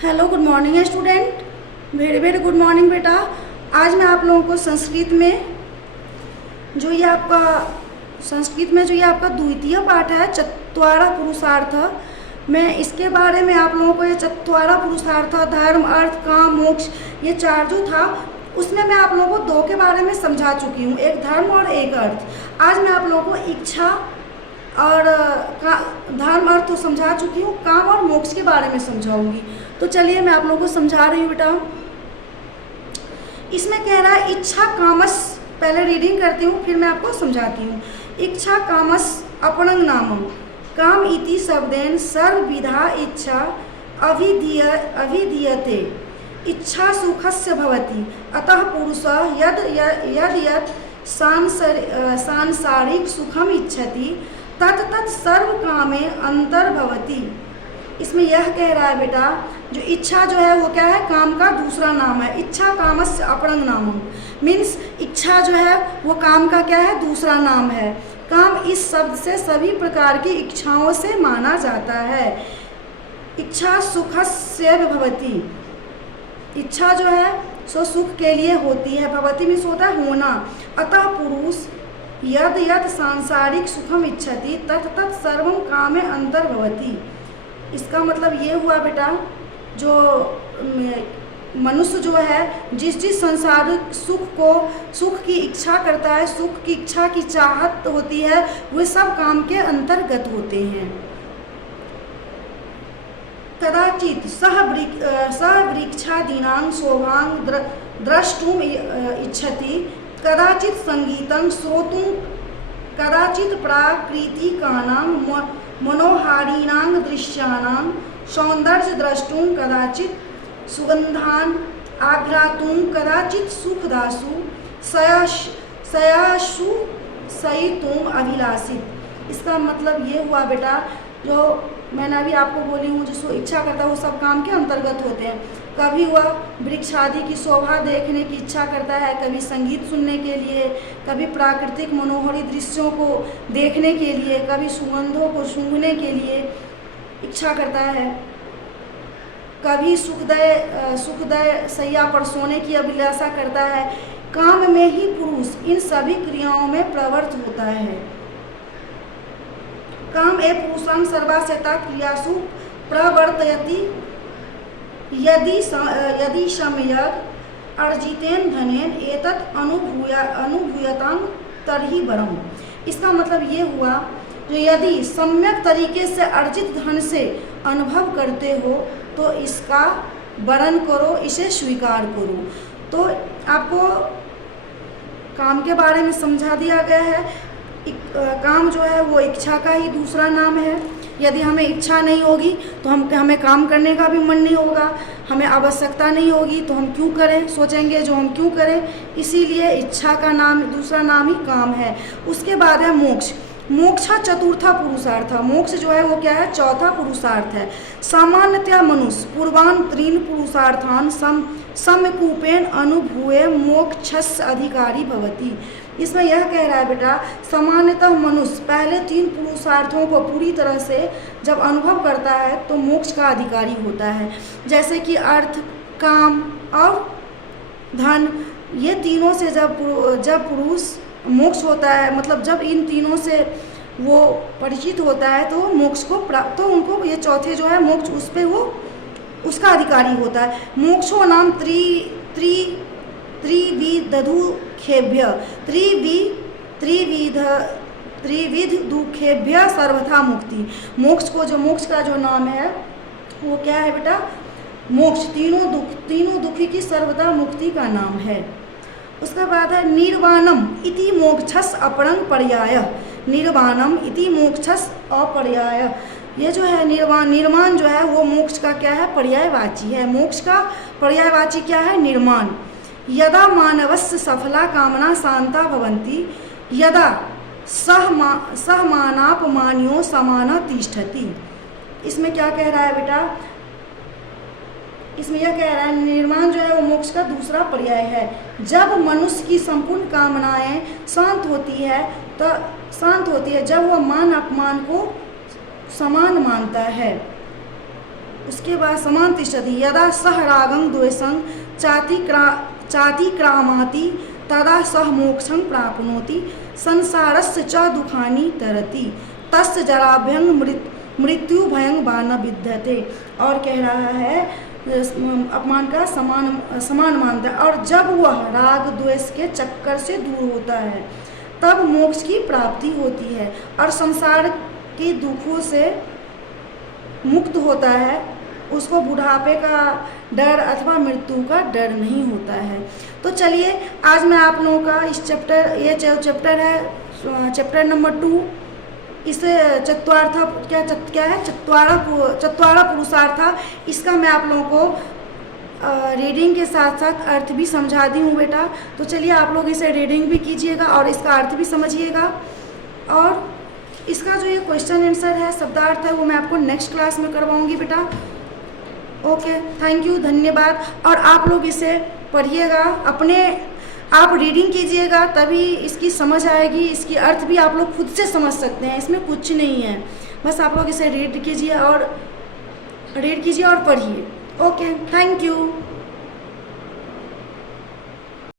Hello, good morning student. Very very good morning बेटा। आज मैं आप लोगों को संस्कृत में जो ये आपका द्वितीय पाठ है चत्वारा पुरुषार्थ, मैं इसके बारे में आप लोगों को ये चत्वारा पुरुषार्थ धर्म, अर्थ, काम, मोक्ष, ये चार जो था उसमें मैं आप लोगों को दो के बारे में समझा चुकी हूँ, एक धर्म और एक अर्थ। आज मैं आप लोगों को इच्छा और धर्म अर्थ तो समझा चुकी हूँ, काम और मोक्ष के बारे में समझाऊंगी। तो चलिए मैं आप लोगों को समझा रही हूँ बेटा। इसमें कह रहा है इच्छा कामस, पहले रीडिंग करती हूँ फिर मैं आपको समझाती हूँ। इच्छा कामस अपणंग नामम काम इति शब्देन सर्वविधा इच्छा अभिधीयते इच्छा सुखस्य भवति अतः पुरुषः यद यद यद सांसारिक सुखम इच्छति तत् तत् सर्व कामे अंतर्भवति। इसमें यह कह रहा है बेटा, जो इच्छा जो है वो क्या है, काम का दूसरा नाम है। इच्छा कामस्य अपरंग नामम मीन्स इच्छा जो है वो काम का क्या है, दूसरा नाम है। काम इस शब्द से सभी प्रकार की इच्छाओं से माना जाता है। इच्छा सुखस्य भवति, इच्छा जो है सो सुख के लिए होती है। भवति मीन्स होता है होना। अतः पुरुष यद यद सांसारिक सुखम इच्छति तत् तत् सर्वम कामे अंतर्भवति। इसका मतलब ये हुआ बेटा, जो मनुष्य जो है जिस जिस संसारिक सुख की इच्छा करता है, सुख की इच्छा की चाहत होती है, वे सब काम के अंतर्गत होते हैं। कदाचित सह वृक्षादीनां शोभां द्रष्टुम इच्छति कदाचित संगीतं श्रोतुं कदाचित प्राकृतिकानां मनोहारीणां दृश्यानां सौंदर्य द्रष्टुं कदाचित सुगंधान आघ्रातुं कदाचित सुखदासु सयासु सयितुम अभिलाषित। इसका मतलब ये हुआ बेटा, जो मैंने अभी आपको बोली हूँ, जिसको इच्छा करता है वो सब काम के अंतर्गत होते हैं। कभी वह वृक्ष आदि की शोभा देखने की इच्छा करता है, कभी संगीत सुनने के लिए, कभी प्राकृतिक मनोहरी दृश्यों को देखने के लिए, कभी सुगंधों को सूंघने के लिए इच्छा करता है, कभी सुखदय शैया पर सोने की अभिलाषा करता है। काम में ही पुरुष इन सभी क्रियाओं में प्रवृत्त होता है। काम ए पुरुषां सर्वाशता क्रियासु प्रवर्तयति यदि सम्यक् अर्जितेन धनेन एतत् अनुभूयतां तर्हि वरम। इसका मतलब ये हुआ, जो यदि सम्यक तरीके से अर्जित धन से अनुभव करते हो तो इसका वरण करो, इसे स्वीकार करो। तो आपको काम के बारे में समझा दिया गया है। काम जो है वो इच्छा का ही दूसरा नाम है। यदि हमें इच्छा नहीं होगी तो हमें काम करने का भी मन नहीं होगा, हमें आवश्यकता नहीं होगी तो हम क्यों करें, सोचेंगे जो हम क्यों करें। इसीलिए इच्छा का नाम दूसरा नाम ही काम है। उसके बाद है मोक्ष। मोक्षा चतुर्था पुरुषार्थ। मोक्ष जो है वो क्या है, चौथा पुरुषार्थ है। सामान्यतया मनुष्य पूर्वान् त्रीन् पुरुषार्थान् समकूपेन अनुभूय मोक्षस्य अधिकारी भवति। इसमें यह कह रहा है बेटा, सामान्यतः मनुष्य पहले तीन पुरुषार्थों को पूरी तरह से जब अनुभव करता है तो मोक्ष का अधिकारी होता है। जैसे कि अर्थ, काम और धन, ये तीनों से जब पुरुष मोक्ष होता है, मतलब जब इन तीनों से वो परिचित होता है तो मोक्ष को प्राप्त, तो उनको ये चौथे जो है मोक्ष, उस पर वो उसका अधिकारी होता है। मोक्षो नाम त्रिविधदुःखेभ्य त्रिविध दुखेभ्य सर्वथा मुक्ति। मोक्ष का जो नाम है वो क्या है बेटा, मोक्ष तीनों दुखी की सर्वथा मुक्ति का नाम है। उसके बाद है निर्वाणम इति मोक्षस अपरंग पर्याय। निर्वाणम इति मोक्षस अपर्याय। ये जो है निर्माण जो है वो मोक्ष का क्या है, पर्यायवाची है। मोक्ष का पर्यायवाची क्या है, निर्माण। यदा मानवस्य सफला कामना शांता भवन्ति यदा सहमानापमान्यो समाना तिष्ठति। इसमें क्या कह रहा है बेटा, इसमें यह कह रहा है निर्माण जो है वो मोक्ष का दूसरा पर्याय है। जब मनुष्य की संपूर्ण कामनाएं शांत होती है, जब वह मान अपमान को समान मानता है। उसके बाद समान तिष्ठति यदा सह रागं द्वेषं चाति क्रामाति तदा सह मोक्षं प्राप्नोति संसारस्य च दुखानि तरति तस्य जराभयं मृत्यु भयं वा न विद्यते। और कह रहा है अपमान का समान मानता है, और जब वह राग द्वेष के चक्कर से दूर होता है तब मोक्ष की प्राप्ति होती है और संसार के दुखों से मुक्त होता है। उसको बुढ़ापे का डर अथवा मृत्यु का डर नहीं होता है। तो चलिए आज मैं आप लोगों का इस चैप्टर, ये चैप्टर है चैप्टर नंबर 2, इसे चत्वार्थ क्या है चत्वारा पुरुषार्थ, इसका मैं आप लोगों को रीडिंग के साथ साथ अर्थ भी समझा दी हूँ बेटा। तो चलिए आप लोग इसे रीडिंग भी कीजिएगा और इसका अर्थ भी समझिएगा, और इसका जो ये क्वेश्चन आंसर है शब्दार्थ है वो मैं आपको नेक्स्ट क्लास में करवाऊँगी बेटा। ओके, थैंक यू, धन्यवाद। और आप लोग इसे पढ़िएगा, आप रीडिंग कीजिएगा तभी इसकी समझ आएगी, इसकी अर्थ भी आप लोग खुद से समझ सकते हैं, इसमें कुछ नहीं है, बस आप लोग इसे रीड कीजिए और पढ़िए। Okay, thank you.